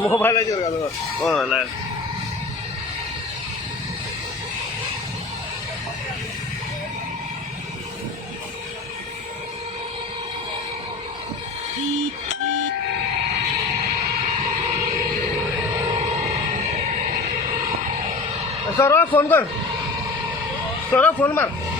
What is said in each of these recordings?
मोबाईलाचेर घालून नाही sir phone कर सर फोन मार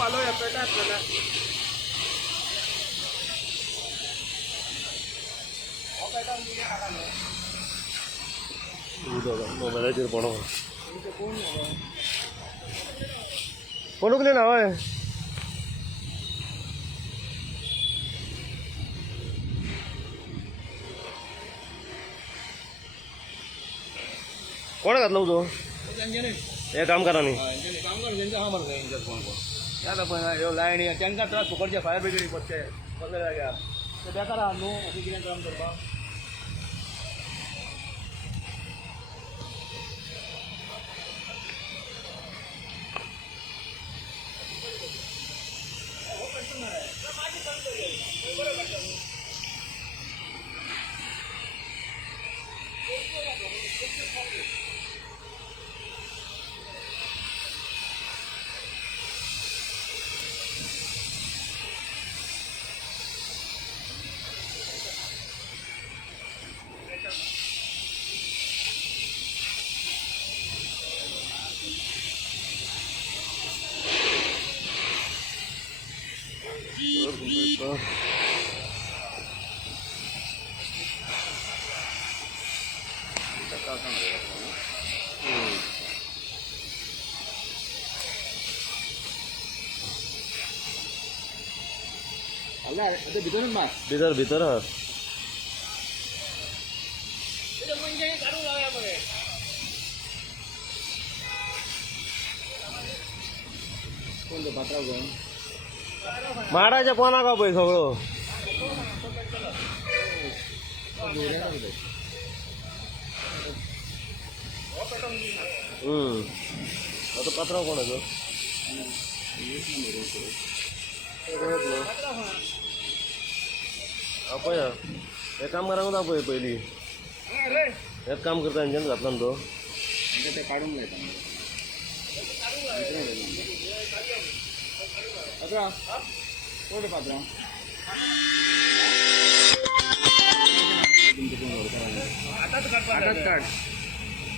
पालो या पेटा आपल्याला मोबाईलाचेर पडो कोण उकले ना हय कोण घातलो तो हे काम करा न्ही आता पण लायनी तांकां त्रास फुकटचे फायर ब्रिगेडी पडचे कसले जाग्यार ते बेकार आहा न्हू अशें कितें काम करपाक भीतर भीतर मारायच्या कोणा का पळय सगळं आता पात्राव कोणाचं पळय हे काम करांक ना पळय पयलीं हेच काम करता इंजन घातला तो ते काढून घ्यायचं पात्रा कोण पात्रा आताच काढ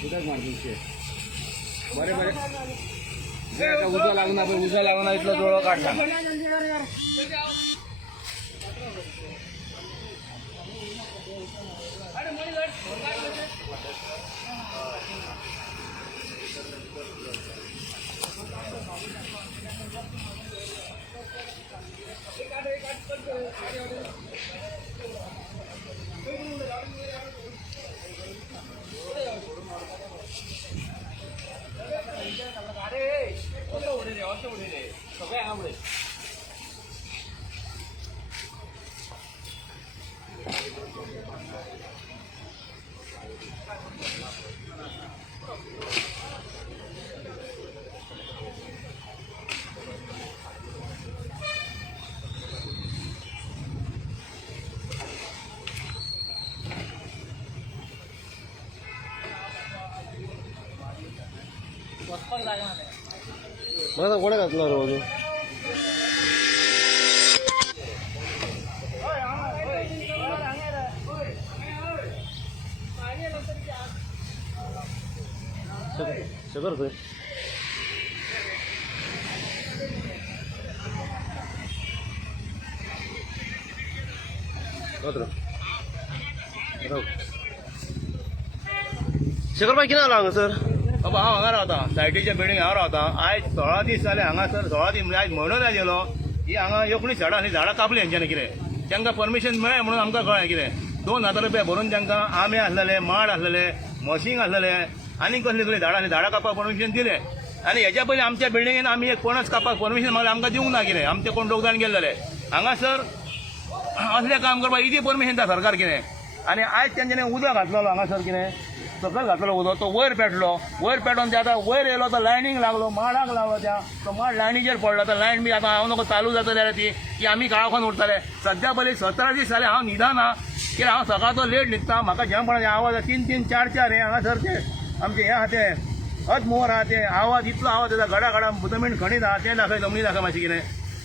उद्याच मारतो बरे बरे उजवा लागून इथलं डोळं काढ मला कोणा घातला रोज करतोय शेखर भाई किती आला सर बाबा हांव हांगा रावता सायटीच्या बिल्डींग हांव रावता आयज 16 दीस जाले हांगासर 16 दीस आयज म्हणून आयलो ही हांगा एकुणीस झाडां आसली झाडां कापली हेंच्यानी कितें तांकां परमिशन मेळ्ळें म्हणून आमकां कळ्ळें कितें 2000 रुपया भरून तांकां आंबे आसलेले माड आसलेले मशींग आसलेले आनी कसली कसली झाडां आसली झाडां कापपाक परमिशन दिलें आनी हेच्या पयलीं आमच्या बिल्डिंगेन आमी एक पणस कापपाक परमिशन मागलें आमकां दिवंक ना कितें आमचे कोण लोक जाण गेल्ले हांगासर असलें काम करपाक इजी परमिशन दिता सरकार कितें आनी आयज तेंच्यांनी उदक घातलेलो हांगासर कितें सकयल घातलेलो उदक तो वयर पेटलो वयर पेटोवन ते आतां वयर येयलो तो लायनीक लागलो माडाक लागलो त्या तो माड लायनीचेर पडलो तो लायन बी आतां हांव नको चालू जाता जाल्यार ती की आमी काळोखान उरतले सद्या पयलीं 17 दीस जाले हांव न्हिदाना कित्याक हांव सकाळचो लेट न्हिदता म्हाका जेवणाचे आवाज 3-3, 4-4 हे हांगासर ते आमचे हे आहा ते अदमोर आहा ते आवाज इतलो आवाज येता घडा घडा जमीन खणीत आहा तें दाखय जमनी दाखय मातशें कितें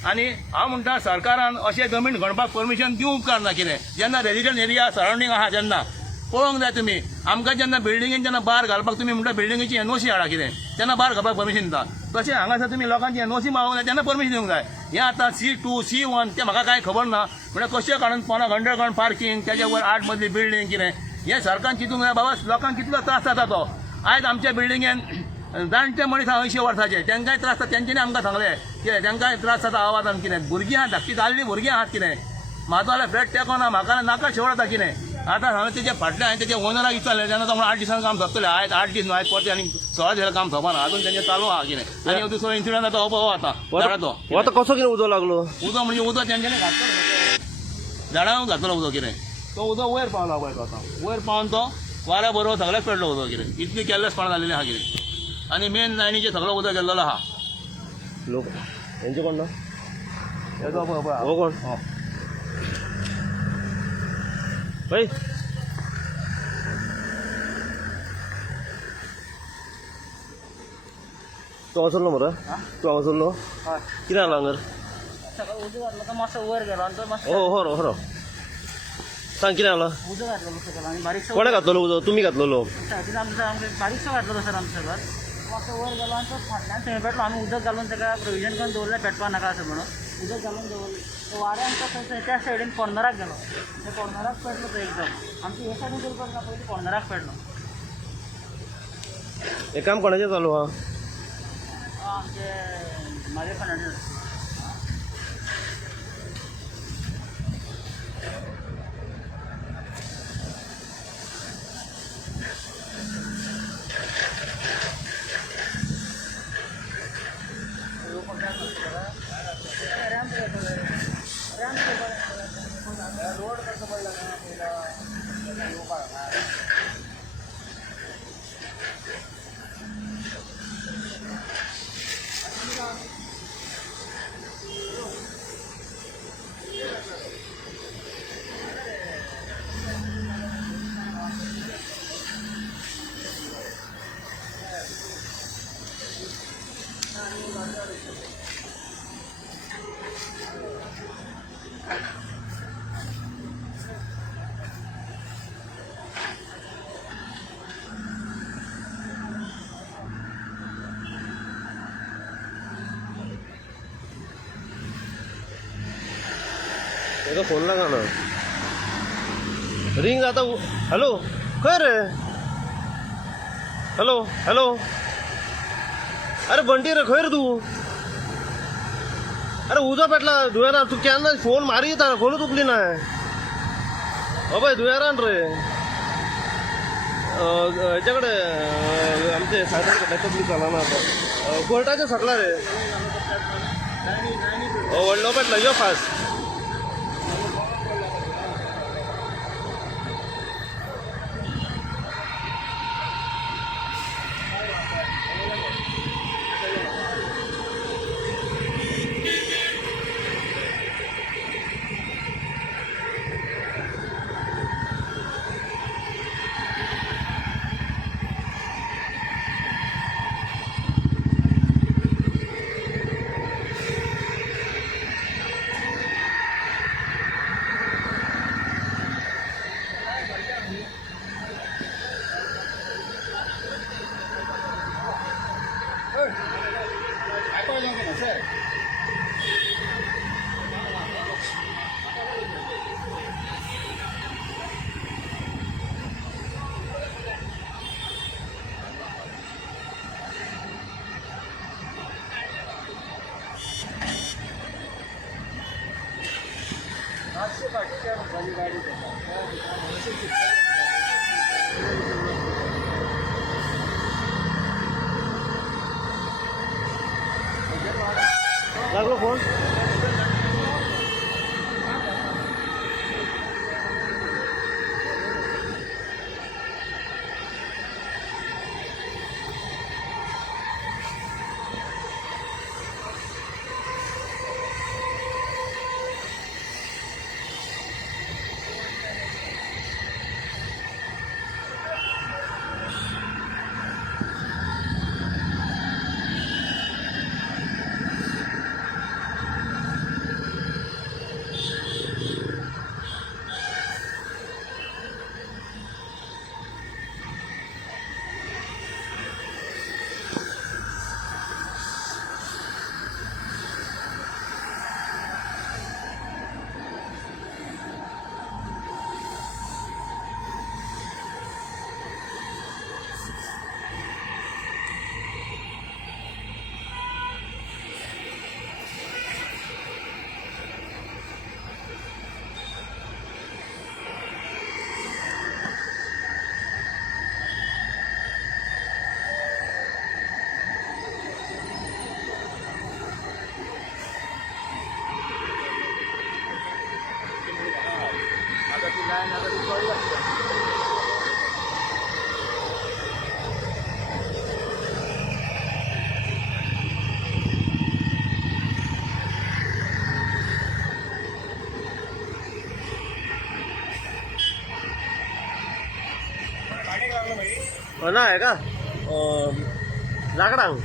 आनी हांव म्हणटा सरकारान अशें जमीन खणपाक परमिशन दिवंक उपकारना कितें जेन्ना रेजिडेंट एरिया सरावंडींग आहा जेन्ना पळोवंक जाय तुमी आमकां जेन्ना बिल्डिंगेन जेन्ना बार घालपाक तुमी म्हणटा बिल्डिंगेची एनओसी हाडा कितें तेन्ना बार घालपाक परमिशन दिता तशें हांगासर तुमी लोकांची एनओसी मागोवंक जाय तेन्ना परमिशन दिवंक जाय हें आतां C2, C1 तें म्हाका कांय खबर ना म्हळ्यार कशें काडून पोना 100 काडून पार्किंग तेच्या वयर 8 मजली बिल्डींग कितें हें सरकारान चिंतूंक जाय बाबा लोकांक कितलो त्रास जाता तो आयज आमच्या बिल्डिंगेन जाणटे मनीस आहा 80 वर्साचे तेंकांय त्रास जाता तेंच्यांनी आमकां सांगलें कितें तेंकांय त्रास जाता आवाजान कितें भुरगीं आहा धाकटी जाल्लीं भुरगीं आहात कितें म्हाजो जाल्यार फ्लॅट तेंको म्हाका नाका शेवड जाता कितें आतां हांवें तेच्या फाटल्यान हांवें तेच्या ओनराक विचारलें तेन्ना तो म्हणून 8 दिसांनी काम सोंपतलें आयज 8 दीस न्हू आयज परते आनी 16 दिसांनी काम सोंपना अजून तेंचें चालू आहा कितें आनी दुसरो इन्सिडंट जाता हो आतां झाडाचो आता कसो कितें उदक लागलो उदक म्हणजे उदक तेंच्यांनी घातलो झाडांक घातलो उदक कितें तो उदक वयर पावला पळय तो आतां वयर पावन तो वाऱ्या बरोबर सगळ्याक पेटलो उदक कितें इतली केर्लेसपणां जालेली आहा कितें आनी मेन लायनीचेर सगळो उदक गेल्लो आहा लोक हेंचे कोण ना येदो पळय हो कोण भाई तूं वचलो मरे तूं वचलो कितें जालां हांगर सकाळी उदक घातलो तो मातसो वयर गेलो आनी तो मातसो हो हो सांग कितें जालां उदक घातलेलो सकयल आनी बारीकसो कोणे घातलेलो उदक तुमी घातलेलो सायडीन आमकां बारीकसो घातलेलो सर आमच्या सगळ्यात मातसो वयर गेलो आनी तो फाटल्यान थंय पेटलो आमी उदक घालून ताका प्रोविजन करून दवरलें पेटपा नाका असं म्हणून उदक घालून दवरलें तो वाऱ्यान तो थंय त्या सायडीन कॉर्नराक गेलो त्या कॉर्नराक पेटलो तो एकदम आमची हे सायडीन करपाक ना पयलीं कॉर्नराक पेटलो हे काम कोणाचें चालू आहा आमचे म्हाजे फनाडे रोड कसं पडला तेका फोन लागा ना रिंग आता हॅलो खंय रे हॅलो हॅलो अरे बंटी रे खंय रे तू अरे उजो पेटला दुयेरान तू केन्ना फोन मारी येता फोनूच उखली ना बाय दुयेरान रे ह्याच्याकडे आमचे सायबर बॅकअप झाला ना आता कोर्टाच्या सकला रे व्हडलो पेटला यो फास्ट लागलो फोन ना आहे का लाकडांग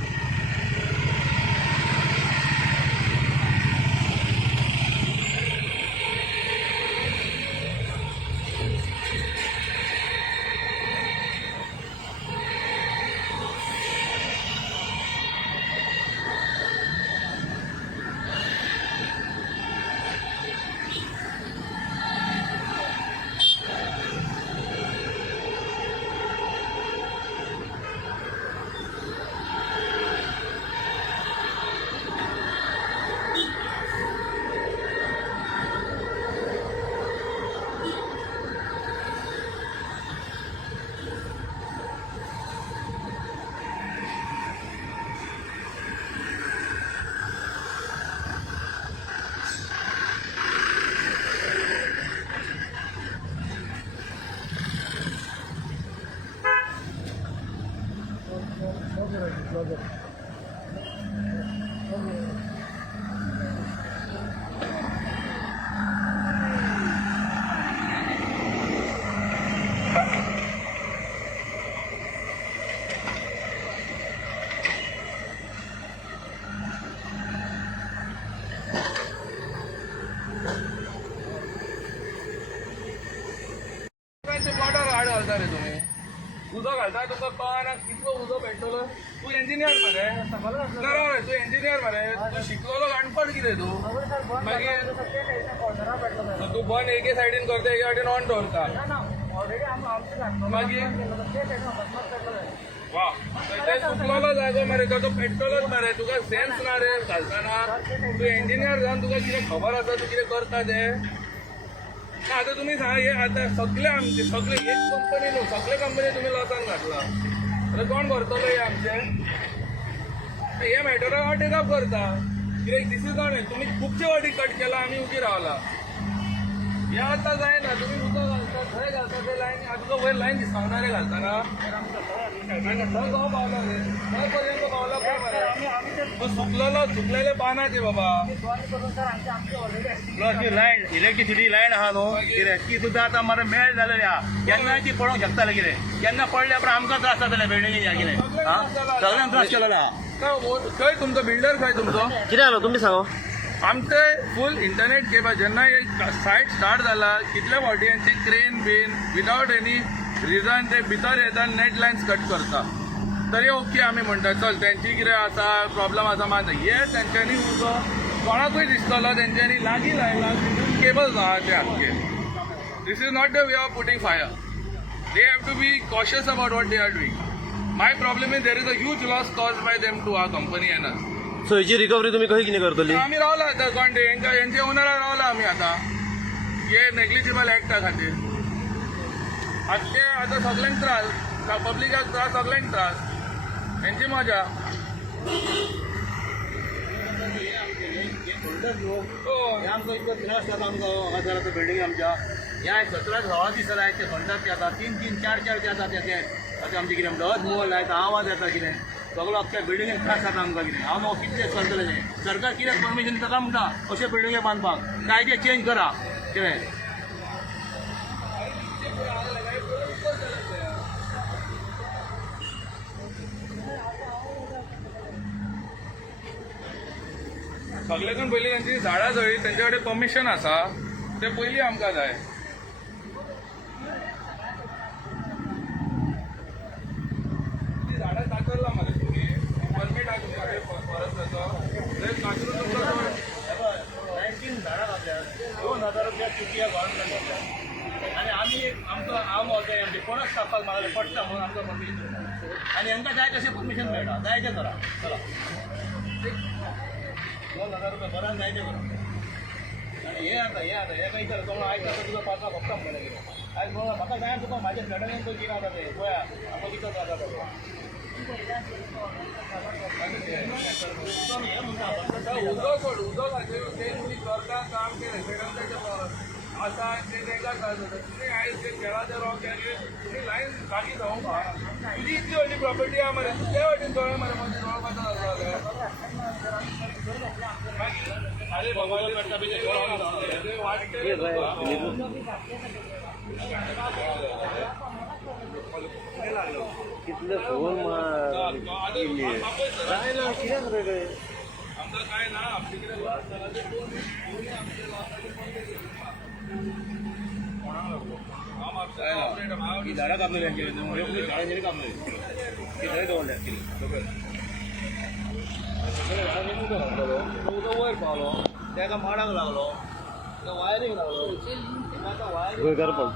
घालता रे तुम्ही उजो घालता तुका कळना कितलो उजो पेट्टलो तू इंजिनियर मरे बरोबर तू इंजिनियर मरे तू शिकलेलो गाणपट कितें तू मागीर तू बंद एके सायडीन करता एके सायडीन ऑन दवरता मागीर वा ते चुकलेलो जागो मरे तो पेट्टलोच मरे तुका सेन्स ना रे घालताना तू इंजिनियर जावन तुका कितें खबर आसा तू कितें करता ते आता तुम्ही सांगा हे आता सगळे आमचे सगळे एक कंपनी न्हू सगळे कंपनी तुम्ही लॉसान घातला आता कोण भरतलो हे आमचे हे मॅटराक हांव टेक अप करता कित्याक दीस इज नॉट तुम्ही खूपशे फावटी कट केला आम्ही उगी रावला हे आता जायना तुम्ही उदक घालता थंय घालता ते लायन आता तुका वयर लायन दिसपावणारे घालता ना थंय खंय पावला रे खंय पर्यंत पावला काय मरे तो सुकलेले पाना ते बाबा प्लस ही लायन इलेक्ट्रिसिटी लायन आहा न्हू कितें ती सुद्दां आतां मरे मेळ जालेली आहा केन्नाय ती पडोवंक शकताले कितें केन्ना पडल्या उपरांत आमकां त्रास जाताले बिल्डिंगेक या कितें आं सगळ्यांक त्रास केलेलो आहा खंय तुमचो बिल्डर खंय तुमचो कितें जालो तुमी सांगो आमचे फुल इंटरनेट केबल जेन्ना सायट स्टार्ट जाला कितल्या फावटी यांची crane been without any reason ते भितर येता नेट लायन्स कट करता तरी ओके आमी म्हणटा चल तेंची कितें आसा प्रॉब्लम आसा मात हे तेंच्यांनी उजो कोणाकूय दिसतलो तेंच्यांनी लागीं लायला केबल्स आहा ते आख्खे this is not the way of putting fire they have to be cautious about what they are doing my problem is there is a huge loss caused by them to our company and us so हेची recovery तुमी कशी कितें करतली आम्ही रावला आता कोण ते यांचे ओनराक रावला आम्ही आता हे नेग्लिजिबल एक्टा खातीर ते आता सगळ्यांक त्रास पब्लिकाक त्रास सगळ्यांक त्रास यांची मजा हे आमकां इतको त्रास जाता आमकां हांगा जर बिल्डींग आमच्या ह्या 17-16 दीस जाला ते खंडात येता 3-3, 4-4 येता ते आतां आमचे कितें डस्ट मुवल लायता आवाज येता कितें सगळो अख्ख्या बिल्डिंगेक त्रास जाता आमकां कितें हांव न्हू कितलें चलतलें तें सरकार कित्याक परमिशन ताका म्हणटा अशे बिल्डिंगे बांदपाक कायदे चेंज करा कितें सगळ्याकून पयलीं तेंची झाडां जळ्ळी तेंचे कडेन परमिशन आसा ते पयलीं आमकां जाय ती झाडां कातरला मरे तुमी परमीट आहा तुमचे कडेन फॉरेस्टाचो ते कातरून तुमकां 19 झाडां घातल्यात 2000 रुपया चुकिया गोवोरमेंटान घातल्या आनी आमी आमचो हांव मोटे आमचे कोणाक कापपाक मागले पडटा म्हणून आमकां परमिशन आनी हांकां जाय तशें परमिशन मेळटा जाय तें करा चला 2000 रुपया बरान जाय तें करा आनी हे काही कर तो आयज आतां तुका पावसा फक्त म्हणलें कितें आयज म्हाका जाय तुका म्हाज्या फ्लॅटान पळय कितें जाता तें पळया आमकां कितें जाता तो उदक उदक ते तुमी करता काम ते रेसिडेंटाचें आसा ते तांकां त्रास जाता तुमी आयज ते खेळाचे रॉक केले तुमी लायन लागीं जावंक ना तुजी इतली व्हडली प्रॉपर्टी आहा मरे तूं त्या वाटेन दोळे मरे मदीं जवळपास जाता अरे भगवान करता बी ते वाटते कितले फोन रायला कित्याक रे आमकां काय ना आमचे कितें लॉस जाला ते ही झाडां कापलेली झाडांचेर कापलेली ती थंय दवरल्या उदक वयर पावलो तेका माडाक लागलो वायरींग लागलो गोंयकार पण